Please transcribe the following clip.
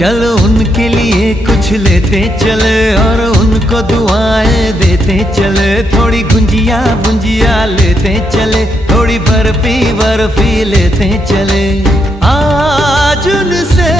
चलो उनके लिए कुछ लेते चले और उनको दुआएं देते चले। थोड़ी गुंजिया गुंजिया लेते चले, थोड़ी बर्फी बर्फी लेते चले। आज उनसे